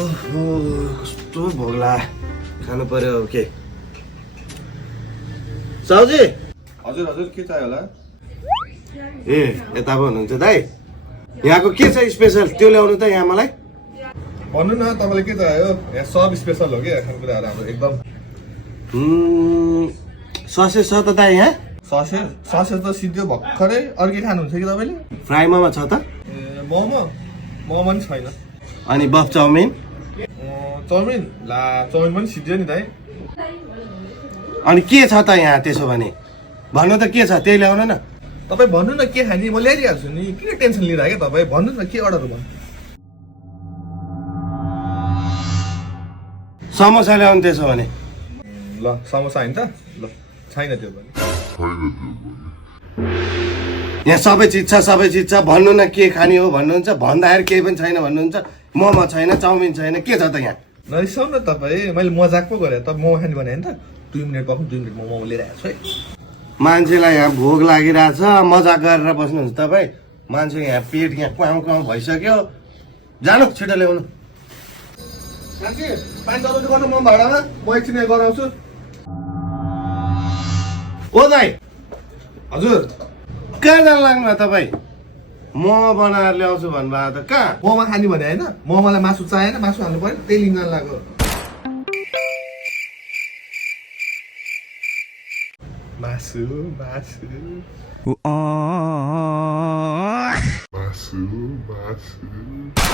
कस्तो भोग्ला खानु पर्यो अब के साउजी हजुर हजुर के चाहियो होला ए यता पो हुनुहुन्छ दाइ यहाँको के छ स्पेसल त्यो ल्याउनु त यहाँ मलाई भन्नु न तपाईँलाई के चाहियो यहाँ सब स्पेसल हो कि खानेकुराहरू हाम्रो एकदम ससेज छ त दाइ यहाँ ससेज ससेज त सिद्धो भर्खरै अर्कै खानुहुन्छ कि तपाईँले फ्राई मोमो छ त ए मोमो मोमो पनि छैन अनि बफ चाउमिन चाउमिन ला चाउमिन पनि सिद्धो नि दाइ अनि के छ त यहाँ त्यसो भने भन्नु त के छ त्यही ल्याउनु न तपाईँ भन्नु न के खाने म ल्याइदिइहाल्छु नि किन टेन्सन लिइरहेको तपाईँ भन्नु न के अर्डर गर्नु समोसा ल्याउनु त्यसो भने ल समोसा होइन त ल छैन त्यो पनि यहाँ सबै चिज छ भन्नु न के खाने हो भन्नुहुन्छ भन्दाखेरि केही पनि छैन भन्नुहुन्छ मोमो छैन चाउमिन छैन के छ त यहाँ नरिसाउनु न तपाईँ मैले मजाक पो गरेँ त मोमो खाने भने होइन त 2 मिनट पर्खौँ 2 मिनट मोमो लिइरहेको छु है मान्छेलाई यहाँ भोग लागिरहेछ मजाक गरेर बस्नुहुन्छ तपाईँ मान्छे यहाँ पेट यहाँ क्वाउँ क्वाउँ भइसक्यो जानु छिटो ल्याउनु साथी पानी तताउँदै गर्नु म भाडामा म एकछिन यहाँ गराउँछु ओ दाइ हजुर कहाँ जानु लाग्नु भयो तपाईँ मोमो बनाएर ल्याउँछु भन्नुभयो त कहाँ मोमो खाने भने होइन मोमोलाई मासु चाहिएन मासु हाल्नु पर्यो त्यही लिन लाग्यो मासु मासु Masu, masu.